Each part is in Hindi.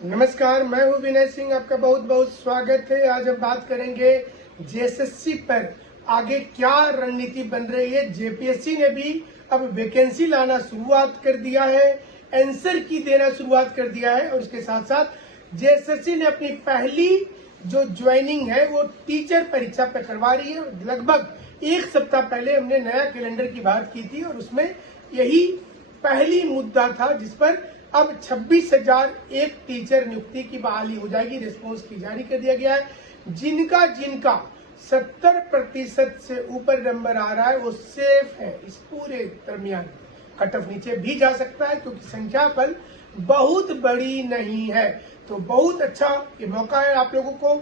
नमस्कार, मैं हूं विनय सिंह। आपका बहुत बहुत स्वागत है। आज हम बात करेंगे जेएसएससी पर आगे क्या रणनीति बन रही है। जेपीएससी ने भी अब वैकेंसी लाना शुरुआत कर दिया है, आंसर की देना शुरुआत कर दिया है और इसके साथ साथ जेएसएससी ने अपनी पहली जो ज्वाइनिंग है वो टीचर परीक्षा पे करवा रही है। लगभग एक सप्ताह पहले हमने नया कैलेंडर की बात की थी और उसमें यही पहली मुद्दा था जिस पर अब 26,001 टीचर नियुक्ति की बहाली हो जाएगी। रिस्पॉन्स की जारी कर दिया गया है। जिनका 70% से ऊपर नंबर आ रहा है वो सेफ है। इस पूरे दरमियान कट ऑफ नीचे भी जा सकता है क्योंकि संख्या बल बहुत बड़ी नहीं है। तो बहुत अच्छा ये मौका है आप लोगों को।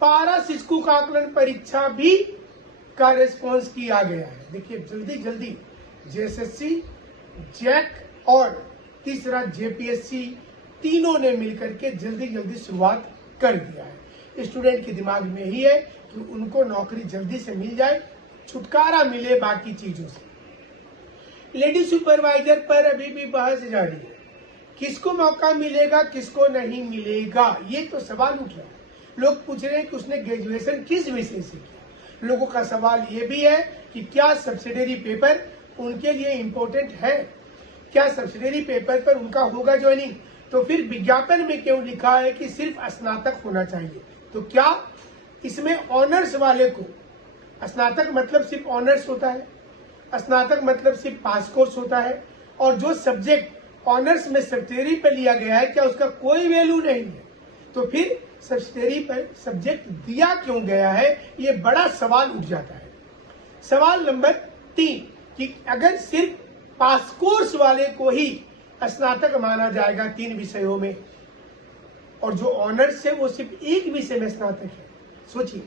पारा शिक्षकों का आकलन परीक्षा भी का रिस्पॉन्स किया गया है। देखिए जल्दी जल्दी जेएसएससी, जैक और तीसरा जेपीएससी तीनों ने मिलकर के जल्दी जल्दी शुरुआत कर दिया है। स्टूडेंट के दिमाग में ही है कि उनको नौकरी जल्दी से मिल जाए, छुटकारा मिले बाकी चीजों से। लेडी सुपरवाइजर पर अभी भी बहस जारी है। किसको मौका मिलेगा, किसको नहीं मिलेगा, ये तो सवाल उठ रहा है। लोग पूछ रहे हैं कि उसने ग्रेजुएशन किस विषय से किया। लोगों का सवाल ये भी है कि क्या सब्सिडरी पेपर उनके लिए इम्पोर्टेंट है, क्या सब्सिडरी पेपर पर उनका होगा ज्वाइनिंग। तो फिर विज्ञापन में क्यों लिखा है कि सिर्फ स्नातक होना चाहिए। तो क्या इसमें ऑनर्स वाले को, स्नातक मतलब सिर्फ ऑनर्स होता है, स्नातक मतलब सिर्फ पास कोर्स होता है, और जो सब्जेक्ट ऑनर्स में सब्सिडरी पर लिया गया है क्या उसका कोई वैल्यू नहीं है। तो फिर सब्सिडरी पर सब्जेक्ट दिया क्यों गया है, ये बड़ा सवाल उठ जाता है। सवाल नंबर 3 कि अगर सिर्फ पास कोर्स वाले को ही स्नातक माना जाएगा 3 विषयों में और जो ऑनर्स है वो सिर्फ एक विषय में स्नातक है, सोचिए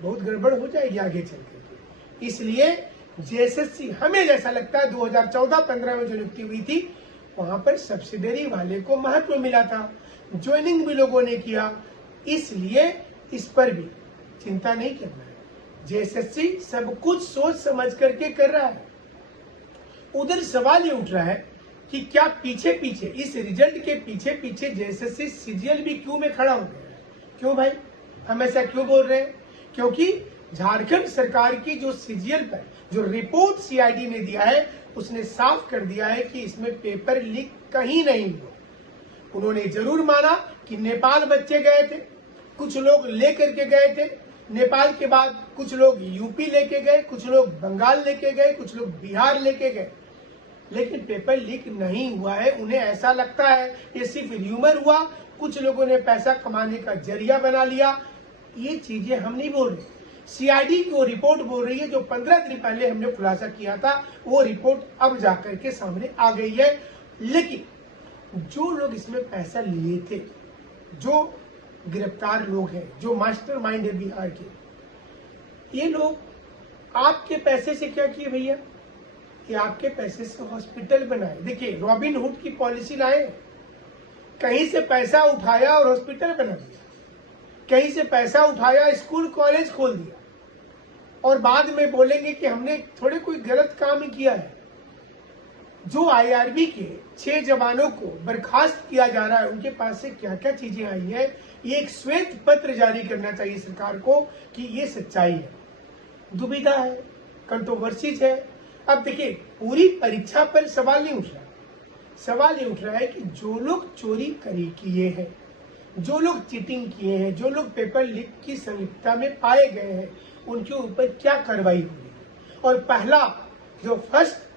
बहुत गड़बड़ हो जाएगी आगे चल के। इसलिए जेएसएससी, हमें जैसा लगता है 2014-15 में जो नियुक्ति हुई थी वहां पर सब्सिडरी वाले को महत्व मिला था, ज्वाइनिंग भी लोगों ने किया, इसलिए इस पर भी चिंता नहीं करना है। जेएसएससी सब कुछ सोच समझ करके कर रहा है। उधर सवाल ये उठ रहा है कि क्या पीछे पीछे इस रिजल्ट के पीछे पीछे जेएसएससी सीजीएल भी क्यों में खड़ा हो गया है। क्यों भाई, हम ऐसा क्यों बोल रहे हैं? क्योंकि झारखंड सरकार की जो सीजीएल पर जो रिपोर्ट सीआईडी ने दिया है उसने साफ कर दिया है कि इसमें पेपर लीक कहीं नहीं हुआ। उन्होंने जरूर माना कि नेपाल बच्चे गए थे, कुछ लोग लेकर के गए थे, नेपाल के बाद कुछ लोग यूपी लेके गए, कुछ लोग बंगाल लेके गए, कुछ लोग बिहार लेके गए, लेकिन पेपर लीक नहीं हुआ है। उन्हें ऐसा लगता है ये सिर्फ र्यूमर हुआ, कुछ लोगों ने पैसा कमाने का जरिया बना लिया। ये चीजें हम नहीं बोल रहे, सीआईडी की वो रिपोर्ट बोल रही है जो 15 दिन पहले हमने खुलासा किया था। वो रिपोर्ट अब जाकर के सामने आ गई है। लेकिन जो लोग इसमें पैसा लिए थे, जो गिरफ्तार लोग हैं, जो मास्टरमाइंड है बिहार के, ये लोग आपके पैसे से क्या किए भैया कि आपके पैसे से हॉस्पिटल बनाए। देखिए रॉबिन हुड की पॉलिसी लाए, कहीं से पैसा उठाया और हॉस्पिटल बना दिया, कहीं से पैसा उठाया स्कूल कॉलेज खोल दिया और बाद में बोलेंगे कि हमने थोड़े कोई गलत काम ही किया है। जो आईआरबी के 6 जवानों को बर्खास्त किया जा रहा है उनके पास से क्या क्या चीजें आई है, ये एक श्वेत पत्र जारी करना चाहिए सरकार को कि ये सच्चाई है। दुविधा है, कंट्रोवर्सीज है। अब देखिए पूरी परीक्षा पर सवाल नहीं उठ रहा, सवाल ये उठ रहा है कि जो लोग चोरी किए हैं, जो लोग चीटिंग किए हैं, जो लोग पेपर लीक की संलिप्तता में पाए गए हैं, उनके ऊपर क्या कार्रवाई हुई। और पहला जो फर्स्ट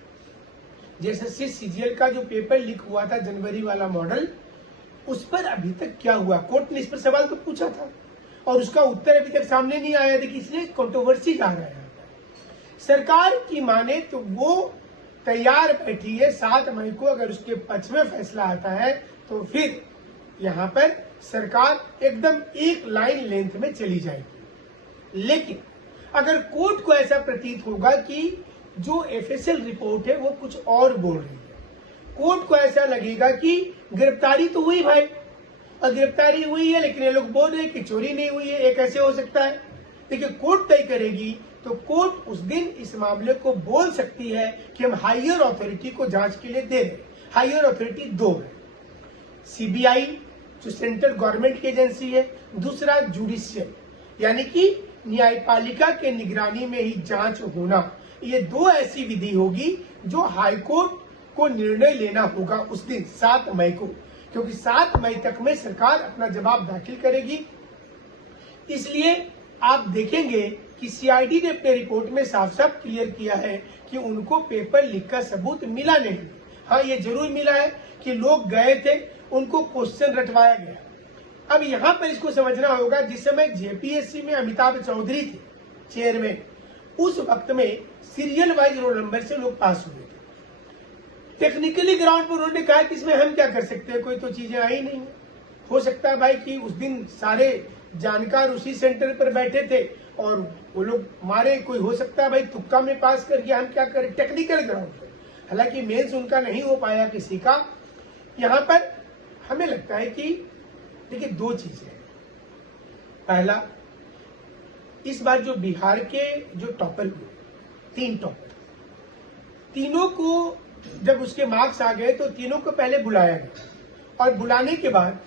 जेएसएससी सीजीएल का जो पेपर लीक हुआ था जनवरी वाला मॉडल, उस पर अभी तक क्या हुआ। कोर्ट ने इस पर सवाल तो पूछा था और उसका उत्तर अभी तक सामने नहीं आया। देखिए इसलिए कंट्रोवर्सी जा रहा है। सरकार की माने तो वो तैयार बैठी है 7 मई को, अगर उसके पक्ष में फैसला आता है तो फिर यहाँ पर सरकार एकदम एक लाइन लेंथ में चली जाएगी। लेकिन अगर कोर्ट को ऐसा प्रतीत होगा कि जो एफएसएल रिपोर्ट है वो कुछ और बोल रही है, कोर्ट को ऐसा लगेगा कि गिरफ्तारी तो हुई भाई और गिरफ्तारी हुई है लेकिन ये लोग बोल रहे हैं कि चोरी नहीं हुई है, ये कैसे हो सकता है। देखिए कोर्ट तय करेगी तो कोर्ट उस दिन इस मामले को बोल सकती है कि हम हायर अथॉरिटी को जांच के लिए दे दें। हायर अथॉरिटी 2 है, सीबीआई जो सेंट्रल गवर्नमेंट की एजेंसी है, दूसरा जुडिशियल यानी कि न्यायपालिका के निगरानी में ही जांच होना। ये दो ऐसी विधि होगी जो हाईकोर्ट को निर्णय लेना होगा उस दिन 7 मई को, क्योंकि 7 मई तक में सरकार अपना जवाब दाखिल करेगी। इसलिए आप देखेंगे कि सीआईडी ने अपने रिपोर्ट में साफ साफ क्लियर किया है कि उनको पेपर लीक का सबूत मिला नहीं। हाँ, ये जरूर मिला है कि लोग गए थे, उनको क्वेश्चन रटवाया गया। अब यहाँ पर इसको समझना होगा, जिस समय जेपीएससी में अमिताभ चौधरी थे चेयरमैन, उस वक्त में सीरियल वाइज रोल नंबर से लोग पास हुए थे। टेक्निकली ग्राउंड पर उन्होंने कहा कि इसमें हम क्या कर सकते हैं, कोई तो चीजें आई नहीं। हो सकता है भाई कि उस दिन सारे जानकार उसी सेंटर पर बैठे थे और वो लोग मारे, कोई हो सकता है भाई तुक्का में पास कर गया, हम क्या करें टेक्निकल ग्राउंड पर। हालांकि मेंस उनका नहीं हो पाया किसी का। यहाँ पर हमें लगता है कि देखिए दो चीजें हैं। पहला, इस बार जो बिहार के जो टॉपर हुए, 3 टॉपर, तीनों को जब उसके मार्क्स आ गए तो तीनों को पहले बुलाया गया और बुलाने के बाद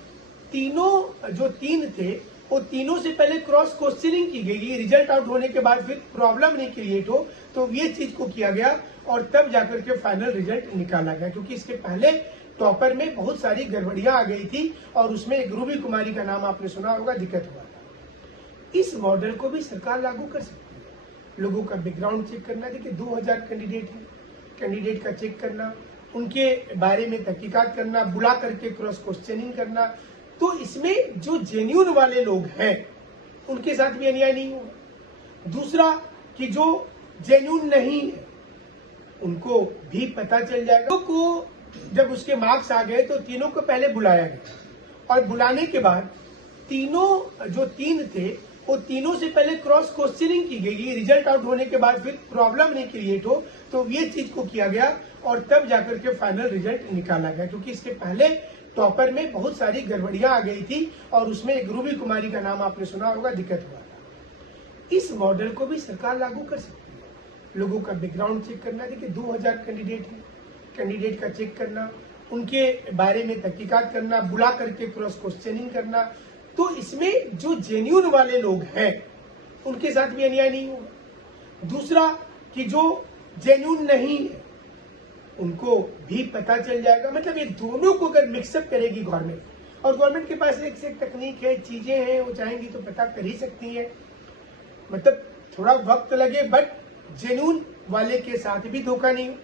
तीनों जो 3 थे वो तीनों से पहले क्रॉस क्वेश्चनिंग की गई। रिजल्ट आउट होने के बाद फिर प्रॉब्लम नहीं क्रिएट हो तो ये चीज को किया गया और तब जाकर के फाइनल रिजल्ट निकाला गया, क्योंकि इसके पहले टॉपर में बहुत सारी गड़बड़ियां आ गई थी और उसमें एक रूबी कुमारी का नाम आपने सुना होगा, दिक्कत हुआ था। इस मॉडल को भी सरकार लागू कर सकती है। लोगों का बैकग्राउंड चेक करना, देखिए 2000 कैंडिडेट है, कैंडिडेट का चेक करना, उनके बारे में तहकीकात करना, बुला करके क्रॉस क्वेश्चनिंग करना, तो इसमें जो जेन्युइन वाले लोग हैं उनके साथ भी अन्याय नहीं होगा। दूसरा कि जो जेन्युइन नहीं है उनको भी पता चल जाएगा। को जब उसके मार्क्स आ गए तो तीनों को पहले बुलाया गया और बुलाने के बाद तीनों जो 3 थे वो तीनों से पहले क्रॉस क्वेश्चनिंग की गई। रिजल्ट आउट होने के बाद फिर प्रॉब्लम नहीं क्रिएट हो तो ये चीज को किया गया और तब जाकर के फाइनल रिजल्ट निकाला गया, क्योंकि इसके पहले टॉपर में बहुत सारी गड़बड़ियां आ गई थी और उसमें एक रूबी कुमारी का नाम आपने सुना होगा, दिक्कत हुआ था। इस मॉडल को भी सरकार लागू कर सकती है। लोगों का बैकग्राउंड चेक करना, देखिए 2000 कैंडिडेट है, कैंडिडेट का चेक करना, उनके बारे में तहकीकात करना, बुला करके क्रॉस क्वेश्चनिंग करना, तो इसमें जो जेन्युइन वाले लोग हैं उनके साथ भी अन्याय नहीं होगा। दूसरा कि जो जेन्युइन नहीं है उनको भी पता चल जाएगा। मतलब ये दोनों को अगर मिक्सअप करेगी गवर्नमेंट, और गवर्नमेंट के पास एक से एक तकनीक है, चीजें हैं, वो चाहेंगी तो पता कर ही सकती है। मतलब थोड़ा वक्त लगे बट जेन्युइन वाले के साथ भी धोखा नहीं हो।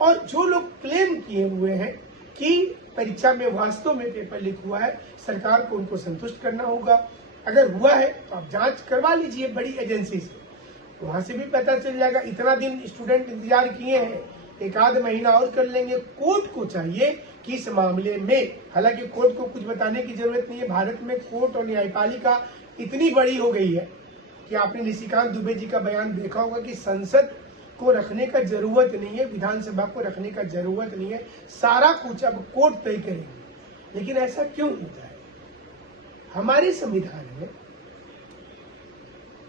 और जो लोग क्लेम किए हुए हैं कि परीक्षा में वास्तव में पेपर लीक हुआ है, सरकार को उनको संतुष्ट करना होगा। अगर हुआ है तो आप जांच करवा लीजिए बड़ी एजेंसी से, वहां से भी पता चल जाएगा। इतना दिन स्टूडेंट इंतजार किए हैं, एक आध महीना और कर लेंगे। कोर्ट को चाहिए कि इस मामले में, हालांकि कोर्ट को कुछ बताने की जरूरत नहीं है, भारत में कोर्ट और न्यायपालिका इतनी बड़ी हो गई है कि आपने निशिकांत दुबे जी का बयान देखा होगा कि संसद को रखने का जरूरत नहीं है, विधानसभा को रखने का जरूरत नहीं है, सारा कुछ अब कोर्ट तय करेंगे। लेकिन ऐसा क्यों होता है? हमारे संविधान में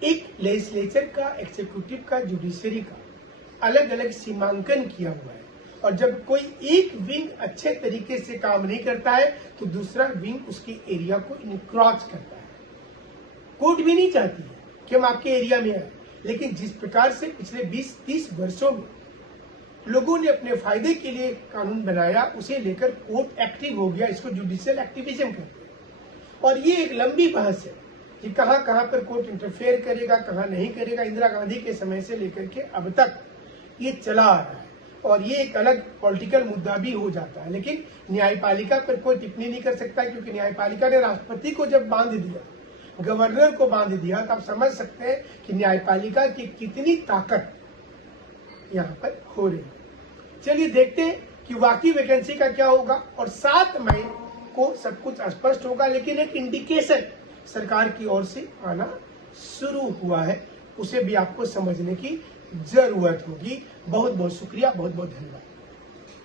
एक लेजिस्लेचर का, एग्जीक्यूटिव का, जुडिशरी का अलग अलग सीमांकन किया हुआ है, और जब कोई एक विंग अच्छे तरीके से काम नहीं करता है तो दूसरा विंग उसके एरिया को इनक्रॉच करता है। कोर्ट भी नहीं चाहती है कि हम आपके एरिया में आए, लेकिन जिस प्रकार से पिछले 20-30 वर्षों में लोगों ने अपने फायदे के लिए कानून बनाया, उसे लेकर कोर्ट एक्टिव हो गया, इसको जुडिशियल एक्टिविज्म कहते हैं। और ये एक लंबी बहस है कि कहां पर कोर्ट इंटरफेयर करेगा, कहां नहीं करेगा। इंदिरा गांधी के समय से लेकर के अब तक ये चला आ रहा है और ये एक अलग पॉलिटिकल मुद्दा भी हो जाता है। लेकिन न्यायपालिका पर कोई टिप्पणी नहीं कर सकता, क्योंकि न्यायपालिका ने राष्ट्रपति को जब बांध दिया, गवर्नर को बांध दिया, तो आप समझ सकते हैं कि न्यायपालिका की कितनी ताकत यहाँ पर हो रही है। चलिए देखते हैं कि वाकई वैकेंसी का क्या होगा, और 7 मई को सब कुछ स्पष्ट होगा। लेकिन एक इंडिकेशन सरकार की ओर से आना शुरू हुआ है, उसे भी आपको समझने की जरूरत होगी। बहुत बहुत शुक्रिया, बहुत बहुत धन्यवाद।